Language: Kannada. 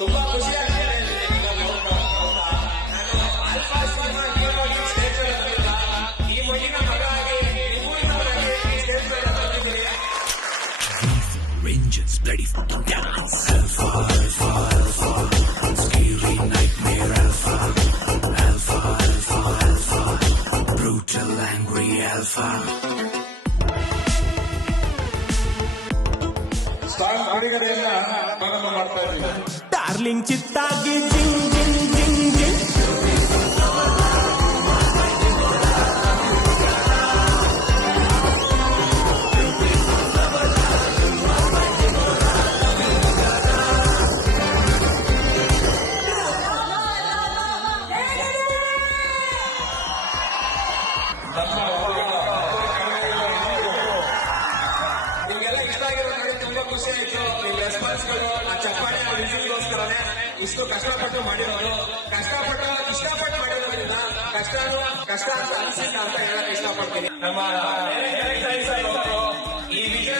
ತುಂಬಾ ಖುಷಿ ಆಗ್ತಿದೆ ಈಗ ನೋಡ್ತಾ ನಾನು ಆಲ್ಫಾ ಸಿನಿಮಾ ಹೀರೋಗಿ ಸ್ಟೇಜ್ ಮೇಲೆ ಬಂದಿಲ್ಲ. ಈ ಮಣ್ಣಿನ ಮಗ ಆಗಿ ನಿಮ್ಮೂರಿನ ಮಗ ಆಗಿ ಸ್ಟೇಜ್ ಮೇಲೆ ಬಂದಿದ್ದೀನಿ. Rangers ready for the dance. Alpha, alpha, alpha. Scary nightmare alpha. Alpha, alpha, alpha. Brutal, angry alpha. Song ಬಿಡುಗಡೆಯನ್ನ ಪ್ರಾರಂಭ ಮಾಡ್ತಾ ಇದ್ದೀವಿ. Darling ಚಿತ್ತಾಗಿ ಜಿಂಗ್ ಜಿಂಗ್ ಜಿಂಗ್ ಜಿಂಗ್. ನಿಮ್ಗೆಲ್ಲ ಇಷ್ಟ ಆಗಿರೋ ನೋಡಿ ತುಂಬಾ ಖುಷಿ ಆಯ್ತು. ನಿಮ್ ರೆಸ್ಪಾನ್ಸ್ಗಳು ಆ ಚಪ್ಪಾಳೆ ಆ ವಿಸಿಲ್ಗೋಸ್ಕರನೇ ಇಷ್ಟು ಕಷ್ಟಪಟ್ಟು ಮಾಡಿರೋದು. ಕಷ್ಟಪಟ್ಟು ಇಷ್ಟಪಟ್ಟು ಮಾಡಿರೋದ್ರಿಂದ ಕಷ್ಟ ಅಂತ ಅನಿಸಿಲ್ಲ ಅಂತ ಹೇಳಕ್ ಇಷ್ಟಪಡ್ತೀನಿ. ನಮ್ಮ ಈ ವಿಜಯ